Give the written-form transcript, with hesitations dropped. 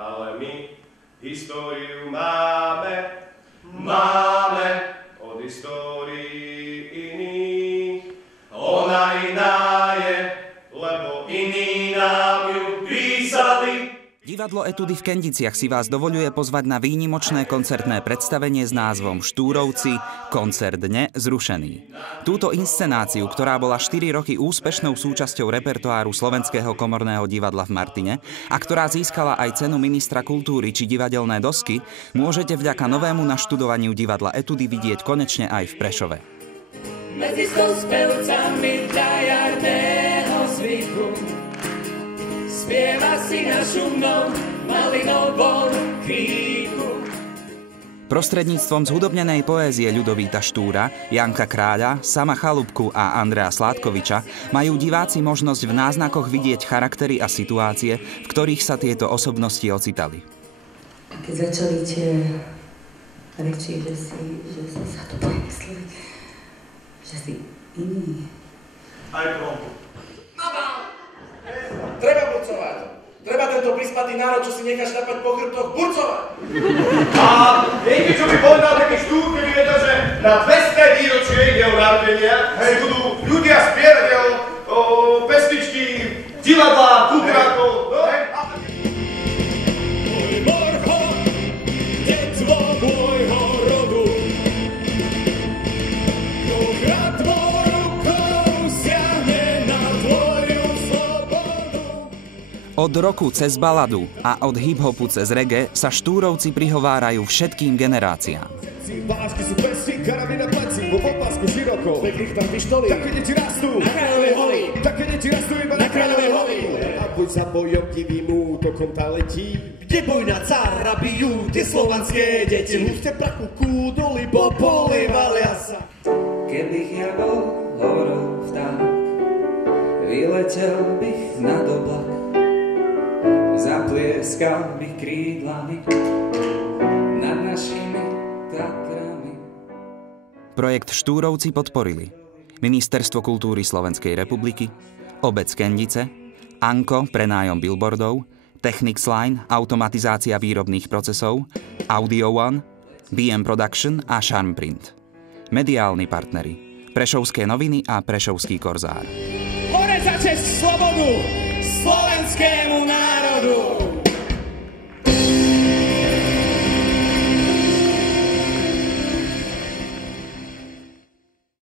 ale my históriu máme od histórií iných. Ona iná je, lebo iní nám ju písali. Divadlo Etudy v Kendiciach si vás dovoľuje pozvať na výnimočné koncertné predstavenie s názvom Štúrovci – koncert dne zrušený. Túto inscenáciu, ktorá bola 4 roky úspešnou súčasťou repertoáru Slovenského komorného divadla v Martine a ktorá získala aj cenu ministra kultúry či divadelné dosky, môžete vďaka novému naštudovaniu divadla Etudy vidieť konečne aj v Prešove. Medzi speľcami jarného zvyku spieva si na šumnom malinovom kríku. Prostredníctvom zhudobnenej poézie Ľudovíta Štúra, Janka Kráľa, Sama Chalúbku a Andrea Sládkoviča majú diváci možnosť v náznakoch vidieť charaktery a situácie, v ktorých sa tieto osobnosti ocitali. Keď začali tie reči, že si sa to pomysleli, že si iný. Aj prompu. Treba burcovať. Treba tento prispatý národ, čo si nechá šľapať po chrbtoch, burcovať. A viete, čo by povedal taký Štúr, keby vedel, že na 200 výročie jeho narodenia budú ľudia spievať o pesničky, divadlá, kukrákov. Od roku cez baladu a od hip-hopu cez reggae sa Štúrovci prihovárajú všetkým generáciám. Vášky sú pestí, karabín na pleci, vo popasku široko, pekných tam pištolí, také deti rastú na kráľovej holi, také deti rastú iba na kráľovej holi. A buď za bojom divým útokom tá letí, kde boj na cára bijú tie slovanské deti. Húste prachu kúdoli, po poli valia sa. Kebych ja bol horol vták, vyletel bych nad oblak, zaplieskal bych krídlami nad našimi Tatrami. Projekt Štúrovci podporili Ministerstvo kultúry Slovenskej republiky, obec Kendice, Anko prenájom billboardov, Technics Line automatizácia výrobných procesov, Audio One, BM Production a Charmprint. Mediálni partneri Prešovské noviny a Prešovský korzár. Hore za česť slobodu slovenskému národu!